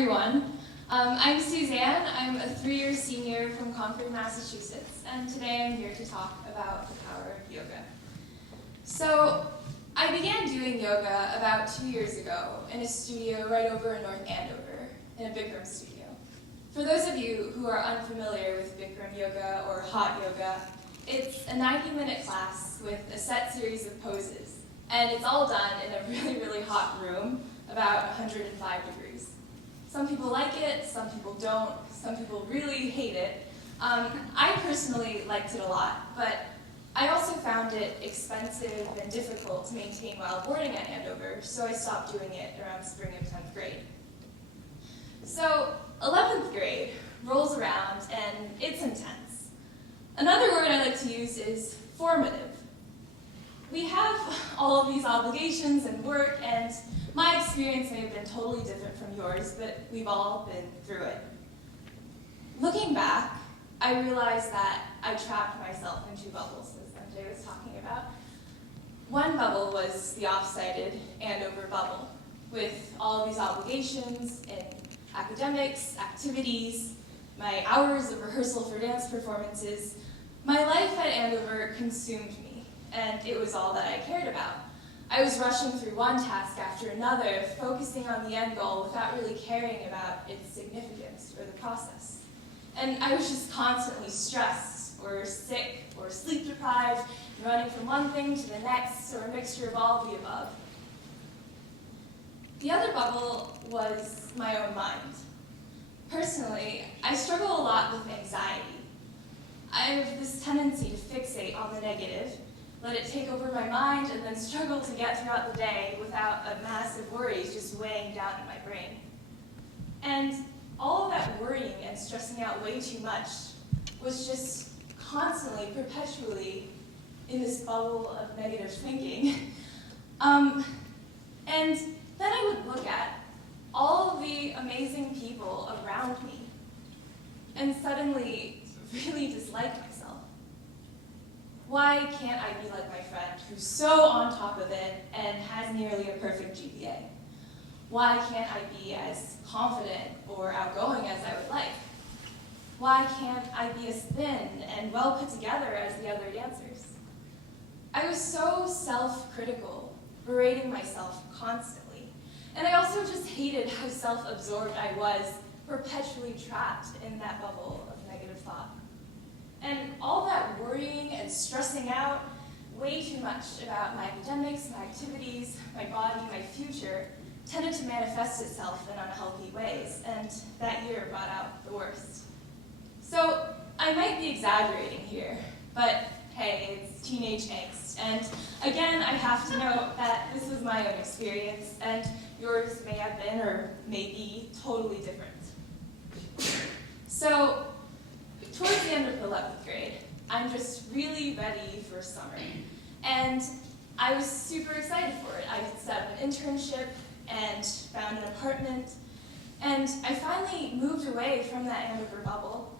everyone. I'm Suzanne. I'm a 3-year senior from Concord, Massachusetts, and today I'm here to talk about the power of yoga. So, I began doing yoga about 2 years ago in a studio right over in North Andover, in a Bikram studio. For those of you who are unfamiliar with Bikram yoga or hot yoga, it's a 90-minute class with a set series of poses, and it's all done in a really, really hot room, about 105 degrees. Some people like it, some people don't, some people really hate it. I personally liked it a lot, but I also found it expensive and difficult to maintain while boarding at Andover, so I stopped doing it around spring of 10th grade. So 11th grade rolls around and it's intense. Another word I like to use is formative. We have all of these obligations and work, and my experience may have been totally different from yours, but we've all been through it. Looking back, I realized that I trapped myself in 2 bubbles, as MJ was talking about. One bubble was the off-cited Andover bubble, with all of these obligations in academics, activities, my hours of rehearsal for dance performances. My life at Andover consumed me, and it was all that I cared about. I was rushing through one task after another, focusing on the end goal without really caring about its significance or the process. And I was just constantly stressed, or sick, or sleep deprived, running from one thing to the next, or a mixture of all of the above. The other bubble was my own mind. Personally, I struggle a lot with anxiety. I have this tendency to fixate on the negative, let it take over my mind, and then struggle to get throughout the day without a massive worry just weighing down in my brain. And all of that worrying and stressing out way too much was just constantly, perpetually in this bubble of negative thinking. And then I would look at all of the amazing people around me and suddenly really dislike myself. Why can't I be like my friend who's so on top of it and has nearly a perfect GPA? Why can't I be as confident or outgoing as I would like? Why can't I be as thin and well put together as the other dancers? I was so self-critical, berating myself constantly. And I also just hated how self-absorbed I was, perpetually trapped in that bubble of negative thought. And all that worrying and stressing out way too much about my academics, my activities, my body, my future, tended to manifest itself in unhealthy ways, and that year brought out the worst. So I might be exaggerating here, but hey, it's teenage angst. And again, I have to note that this was my own experience, and yours may have been or may be totally different. So towards the end of 11th grade, I'm just really ready for summer. And I was super excited for it. I had set up an internship and found an apartment. And I finally moved away from that Andover bubble.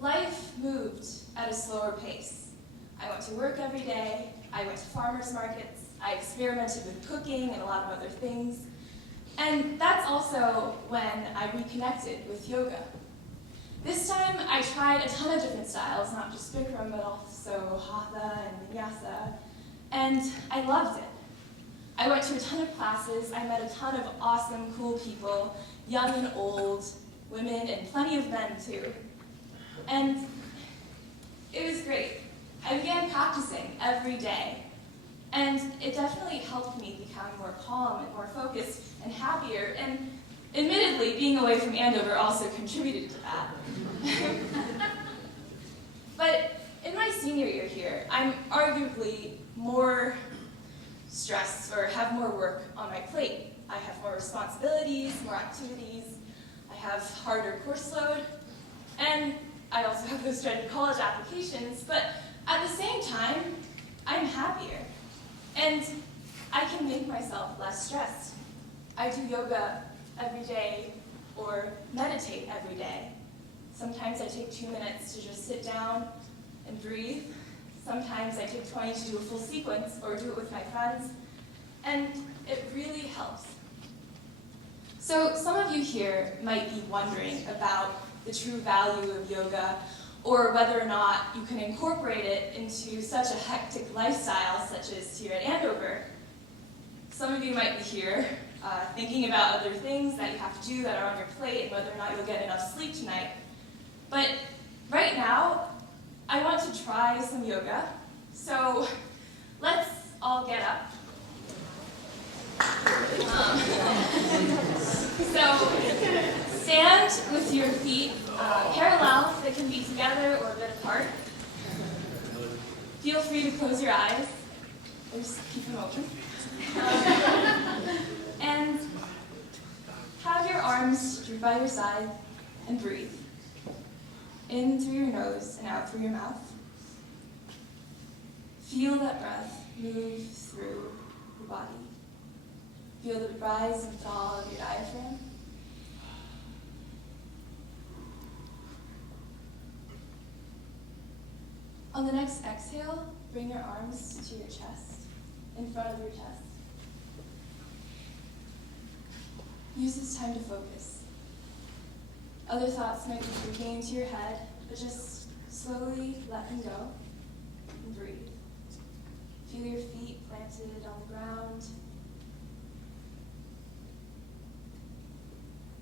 Life moved at a slower pace. I went to work every day. I went to farmers markets. I experimented with cooking and a lot of other things. And that's also when I reconnected with yoga. This time, I tried a ton of different styles, not just Bikram, but also Hatha and Vinyasa, and I loved it. I went to a ton of classes, I met a ton of awesome, cool people, young and old, women, and plenty of men too. And it was great. I began practicing every day, and it definitely helped me become more calm and more focused and happier, and admittedly, being away from Andover also contributed to that. But in my senior year here, I'm arguably more stressed or have more work on my plate. I have more responsibilities, more activities, I have harder course load, and I also have those dreaded college applications, but at the same time, I'm happier. And I can make myself less stressed. I do yoga every day or meditate every day. Sometimes I take 2 minutes to just sit down and breathe. Sometimes I take 20 to do a full sequence or do it with my friends. And it really helps. So some of you here might be wondering about the true value of yoga, or whether or not you can incorporate it into such a hectic lifestyle such as here at Andover. Some of you might be here thinking about other things that you have to do that are on your plate and whether or not you'll get enough sleep tonight. But right now, I want to try some yoga. So let's all get up. So stand with your feet parallel. They can be together or a bit apart. Feel free to close your eyes or just keep them open. And have your arms droop by your side and breathe. In through your nose and out through your mouth. Feel that breath move through your body. Feel the rise and fall of your diaphragm. On the next exhale, bring your arms to your chest, in front of your chest. Use this time to focus. Other thoughts might be creeping into your head, but just slowly let them go and breathe. Feel your feet planted on the ground.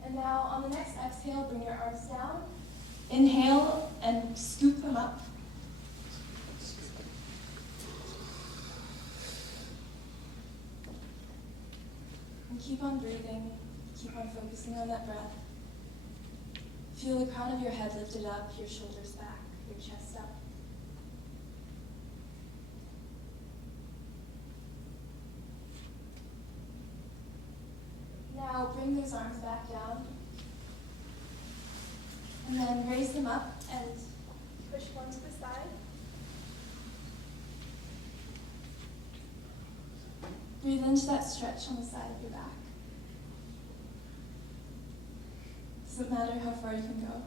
And now on the next exhale, bring your arms down. Inhale and scoop them up. And keep on breathing. Keep on focusing on that breath. Feel the crown of your head lifted up, your shoulders back, your chest up. Now bring those arms back down. And then raise them up and push one to the side. Breathe into that stretch on the side of your back. Doesn't matter how far you can go.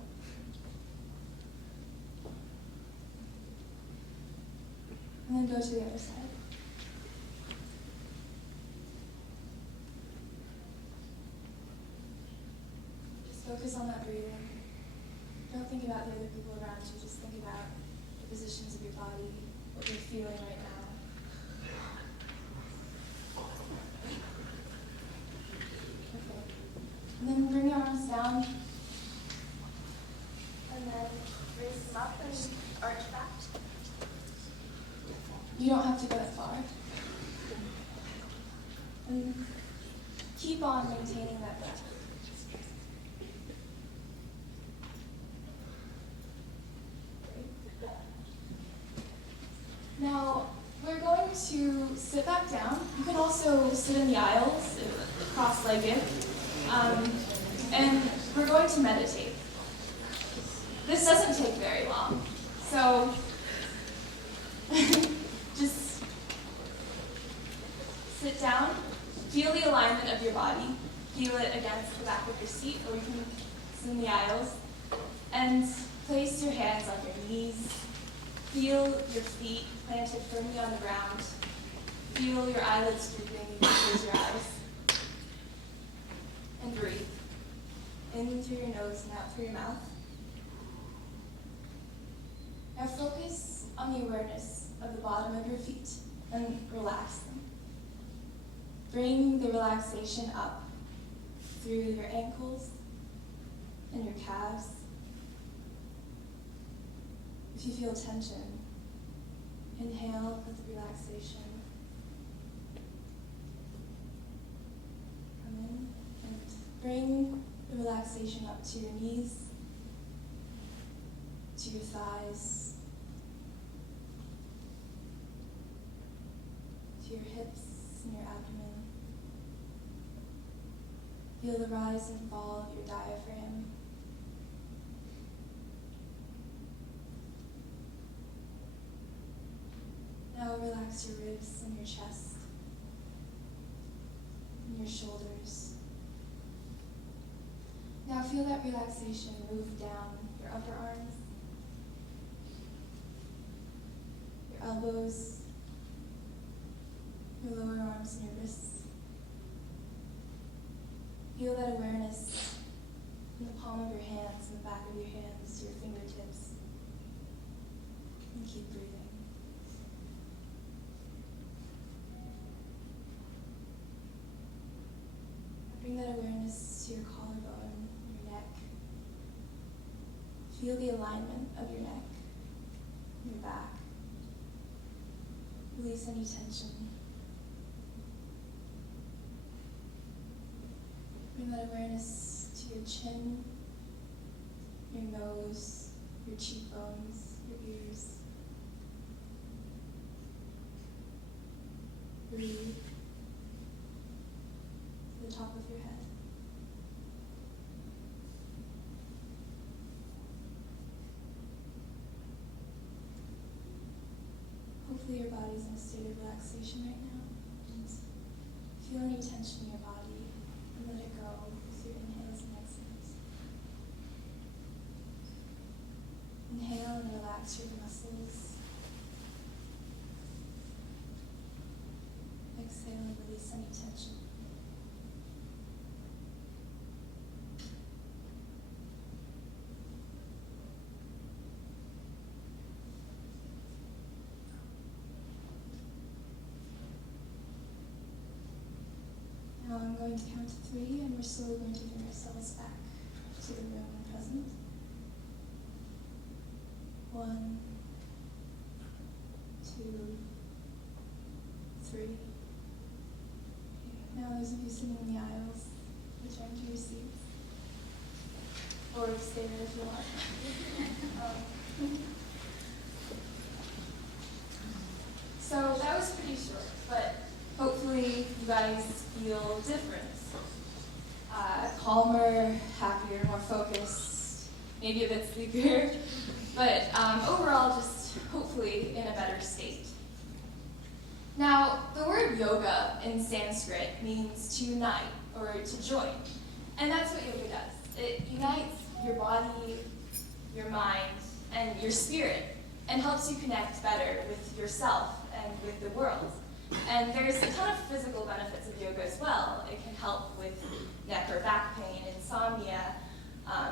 And then go to the other side. Just focus on that breathing. Don't think about the other people around you. Just think about the positions of your body, what you're feeling right now. And then bring your arms down, and then raise them up and arch back. You don't have to go that far. And keep on maintaining that breath. Now, we're going to sit back down. You can also sit in the aisles, cross-legged. And we're going to meditate. This doesn't take very long. So just sit down, feel the alignment of your body, feel it against the back of your seat, or you can sit in the aisles, and place your hands on your knees. Feel your feet planted firmly on the ground. Feel your eyelids drooping, you can close your eyes. And breathe. In through your nose and out through your mouth. Now focus on the awareness of the bottom of your feet and relax them. Bring the relaxation up through your ankles and your calves. If you feel tension, inhale with relaxation. Come in and bring the relaxation up to your knees, to your thighs, to your hips and your abdomen. Feel the rise and fall of your diaphragm. Now relax your ribs and your chest and your shoulders. Now feel that relaxation move down your upper arms, your elbows, your lower arms and your wrists. Feel that awareness in the palm of your hands, in the back of your hands, to your fingertips. And keep breathing. Bring that awareness to your collarbone, your neck. Feel the alignment of your neck, your back. Release any tension. Bring that awareness to your chin, your nose, your cheekbones, your ears. Breathe to the top of your head. Hopefully your body's in a state of relaxation right now. And feel any tension in your body and let it go with your inhales and exhales. Inhale and relax your muscles. Exhale and release any tension. Now I'm going to count to 3, and we're slowly going to bring ourselves back to the room and present. 1, 2, 3. Okay. Now those of you sitting in the aisles, return to your seats. Or stay there if you want. So that was pretty short, but hopefully you guys feel different. Calmer, happier, more focused, maybe a bit sleepier, but overall just hopefully in a better state. Now, the word yoga in Sanskrit means to unite or to join, and that's what yoga does. It unites your body, your mind, and your spirit, and helps you connect better with yourself and with the world. And there's a ton of physical benefits of yoga as well. It can help with neck or back pain, insomnia,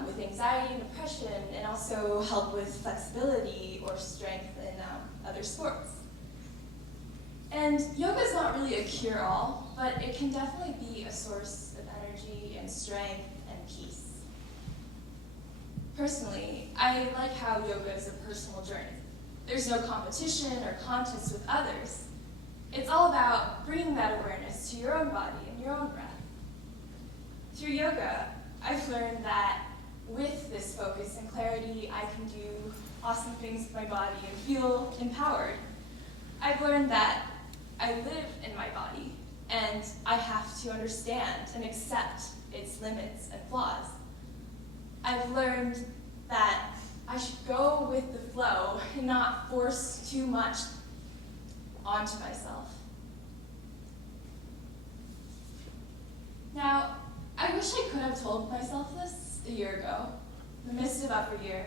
with anxiety and depression, and also help with flexibility or strength in other sports. And yoga is not really a cure-all, but it can definitely be a source of energy and strength and peace. Personally, I like how yoga is a personal journey. There's no competition or contest with others. It's all about bringing that awareness to your own body and your own breath. Through yoga, I've learned that with this focus and clarity, I can do awesome things with my body and feel empowered. I've learned that I live in my body, and I have to understand and accept its limits and flaws. I've learned that I should go with the flow and not force too much onto myself. Now, I wish I could have told myself this a year ago, in the midst of upper year,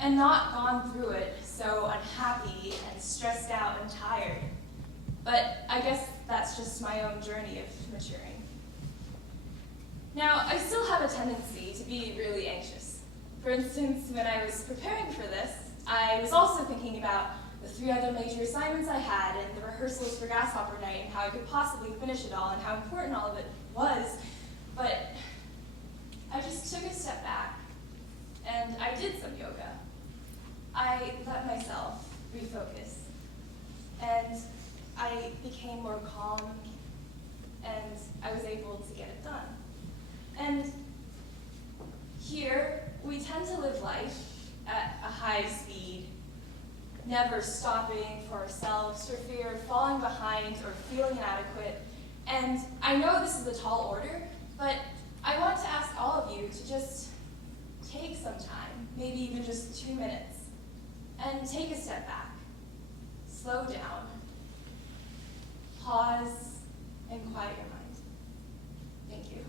and not gone through it so unhappy and stressed out and tired. But I guess that's just my own journey of maturing. Now, I still have a tendency to be really anxious. For instance, when I was preparing for this, I was also thinking about the 3 other major assignments I had and the rehearsals for Grasshopper Night and how I could possibly finish it all and how important all of it was. But I just took a step back and I did some yoga. I let myself refocus and I became more calm and I was able to get it done. And here, we tend to live life at a high speed, never stopping for ourselves for fear of falling behind or feeling inadequate. And I know this is a tall order, but I want to ask all of you to just take some time, maybe even just 2 minutes, and take a step back. Slow down. Pause and quiet your mind. Thank you.